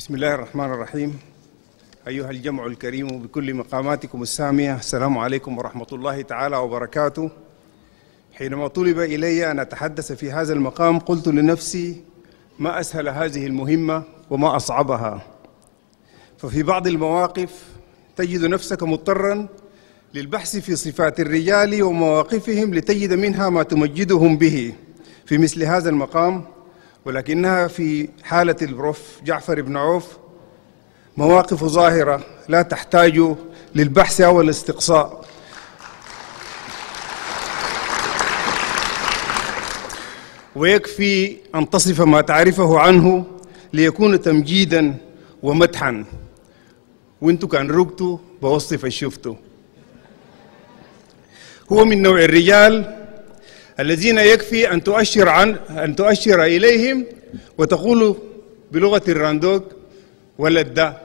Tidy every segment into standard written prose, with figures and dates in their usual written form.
بسم الله الرحمن الرحيم. أيها الجمع الكريم بكل مقاماتكم السامية، السلام عليكم ورحمة الله تعالى وبركاته. حينما طلب إلي أن أتحدث في هذا المقام قلت لنفسي: ما أسهل هذه المهمة وما أصعبها. ففي بعض المواقف تجد نفسك مضطرا للبحث في صفات الرجال ومواقفهم لتجد منها ما تمجدهم به في مثل هذا المقام، ولكنها في حالة البروف جعفر بن عوف مواقف ظاهرة لا تحتاج للبحث أو الاستقصاء. ويكفي أن تصف ما تعرفه عنه ليكون تمجيدا ومدحا، وانتو كان رقتوا بوصف الشفتوا. هو من نوع الرجال الذين يكفي أن تؤشر إليهم وتقول بلغة الراندوق: ولد ده.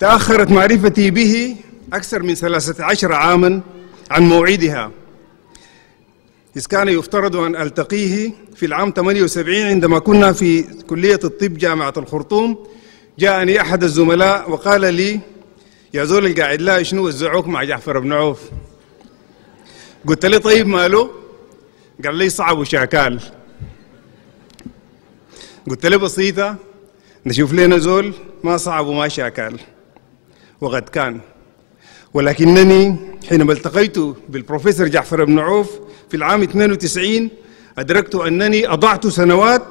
تأخرت معرفتي به أكثر من 13 عاما عن موعدها، إذ كان يفترض أن ألتقيه في العام 78 عندما كنا في كلية الطب جامعة الخرطوم. جاءني أحد الزملاء وقال لي: يا زول القاعد لا شنو وزعوك مع جعفر بن عوف؟ قلت له: طيب ماله؟ قال لي: صعب وشاكال. قلت له: بسيطة، نشوف لنا زول ما صعب وما شاكال. وقد كان، ولكنني حينما التقيت بالبروفيسور جعفر بن عوف في العام 92 أدركت أنني أضعت سنوات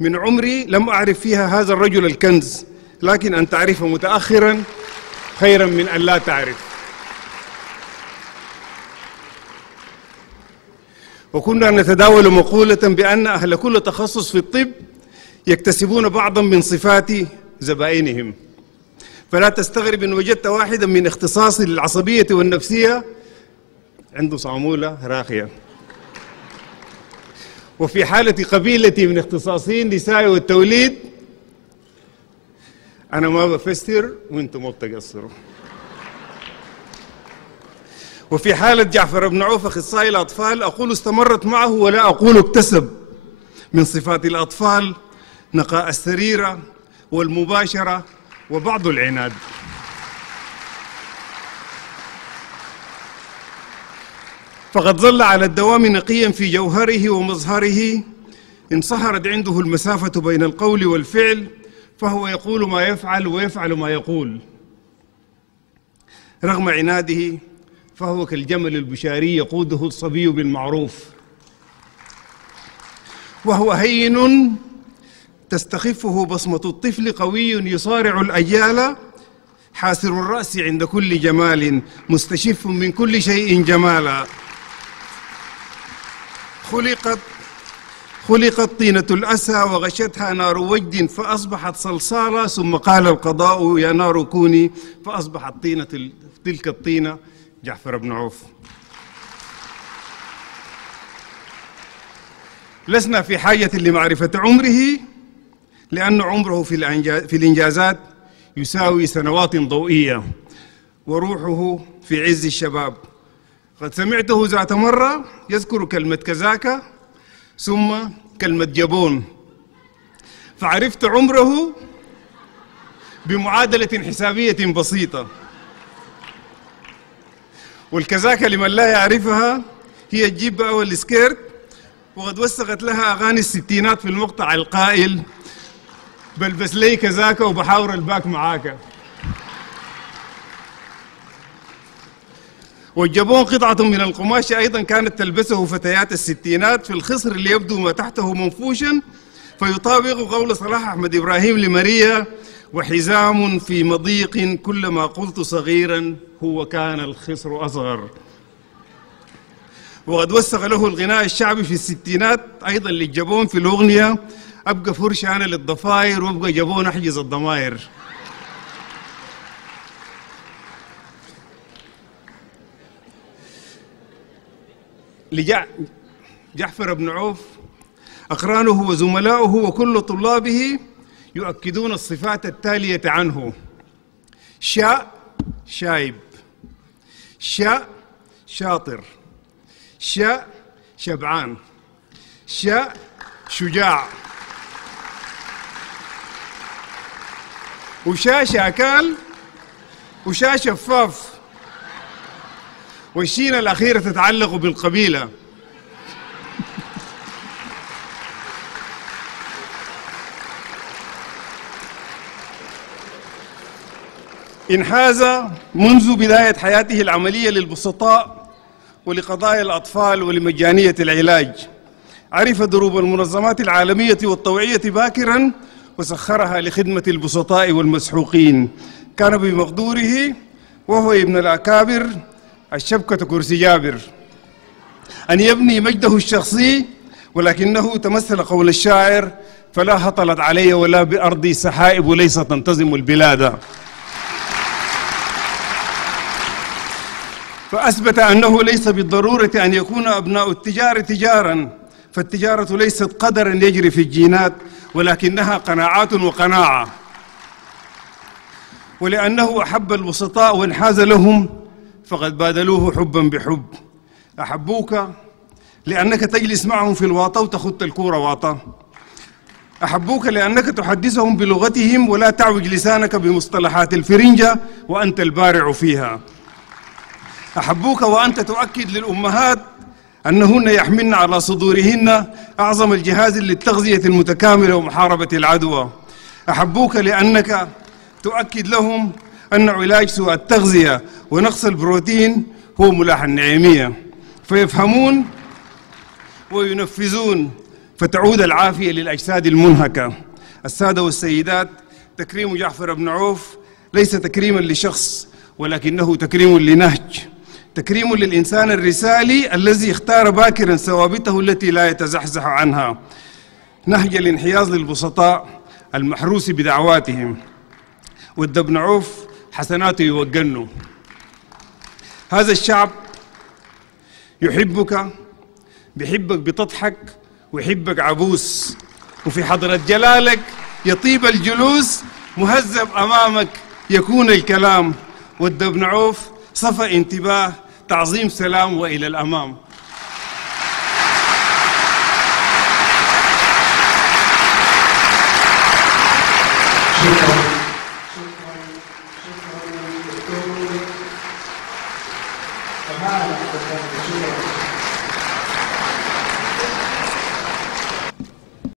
من عمري لم أعرف فيها هذا الرجل الكنز، لكن أن تعرف متأخرا خيرا من أن لا تعرف. وكنا نتداول مقولة بأن أهل كل تخصص في الطب يكتسبون بعضا من صفات زبائنهم، فلا تستغرب إن وجدت واحدا من اختصاص العصبية والنفسية عنده صامولة راقية. وفي حالة قبيلتي من اختصاصي النساء والتوليد أنا ما بفسر وأنتم ما بتقصروا. وفي حالة جعفر بن عوف أخصائي الأطفال أقول استمرت معه ولا أقول اكتسب من صفات الأطفال نقاء السريرة والمباشرة وبعض العناد. فقد ظل على الدوام نقيا في جوهره ومظهره، انصهرت عنده المسافة بين القول والفعل، فهو يقول ما يفعل ويفعل ما يقول. رغم عناده فهو كالجمل البشاري يقوده الصبي بالمعروف، وهو هين تستخفه بصمة الطفل، قوي يصارع الأجيال، حاسر الرأس عند كل جمال، مستشف من كل شيء جمالا. خلقت طينة الأسى وغشتها نار وجد فأصبحت صلصالا، ثم قال القضاء: يا نار كوني، فأصبحت تلك الطينة جعفر بن عوف. لسنا في حاجة لمعرفة عمره، لأن عمره في الإنجازات يساوي سنوات ضوئية، وروحه في عز الشباب. قد سمعته ذات مرة يذكر كلمة كذاك ثم كلمة جبون، فعرفت عمره بمعادلة حسابية بسيطة. والكذاكة لمن لا يعرفها هي الجيبة أو السكيرت، وقد وثقت لها أغاني الستينات في المقطع القائل: بلبس لي كذاكة وبحاور الباك معاك. والجبون قطعة من القماش أيضا كانت تلبسه فتيات الستينات في الخصر اللي يبدو ما تحته منفوشا، فيطابق قول صلاح أحمد إبراهيم لماريا: وحزام في مضيق كلما قلت صغيرا هو كان الخصر أصغر. وقد وثق له الغناء الشعبي في الستينات أيضا للجبون في الأغنية: أبقى فرشة أنا للضفاير وأبقى جبون أحجز الضماير. جعفر بن عوف أقرانه وزملاؤه وكل طلابه يؤكدون الصفات التالية عنه: شاء شايب، شاء شاطر، شاء شبعان، شاء شجاع، وشا شاكال، وشا شفاف، والشين الأخيرة تتعلق بالقبيلة. انحاز منذ بداية حياته العملية للبسطاء ولقضايا الأطفال ولمجانية العلاج. عرف دروب المنظمات العالمية والطوعية باكراً وسخرها لخدمة البسطاء والمسحوقين. كان بمقدوره وهو ابن الأكابر الشبكة كرسي جابر أن يبني مجده الشخصي، ولكنه تمثل قول الشاعر: فلا هطلت علي ولا بأرضي سحائب ليس تنتظم البلاد. فأثبت أنه ليس بالضرورة أن يكون أبناء التجار تجاراً، فالتجارة ليست قدراً يجري في الجينات، ولكنها قناعات وقناعة. ولأنه أحب البسطاء وانحاز لهم فقد بادلوه حباً بحب. أحبوك لأنك تجلس معهم في الواطة وتخط الكورة واطة. أحبوك لأنك تحدثهم بلغتهم ولا تعوج لسانك بمصطلحات الفرنجة وأنت البارع فيها. أحبوك وأنت تؤكد للأمهات أنهن يحملن على صدورهن أعظم الجهاز للتغذية المتكاملة ومحاربة العدوى. أحبوك لأنك تؤكد لهم أن علاج سوء التغذية ونقص البروتين هو ملاح النعيمية، فيفهمون وينفذون فتعود العافية للأجساد المنهكة. السادة والسيدات، تكريم جعفر بن عوف ليس تكريما لشخص، ولكنه تكريم لنهج، تكريم للإنسان الرسالي الذي اختار باكراً ثوابته التي لا يتزحزح عنها، نهج الانحياز للبسطاء المحروس بدعواتهم. ود بن عوف حسناته يوجنه. هذا الشعب يحبك، بيحبك بتضحك ويحبك عبوس، وفي حضرة جلالك يطيب الجلوس، مهذب أمامك يكون الكلام. ود بن عوف صفى انتباه، تعظيم سلام وإلى الأمام. شكرا.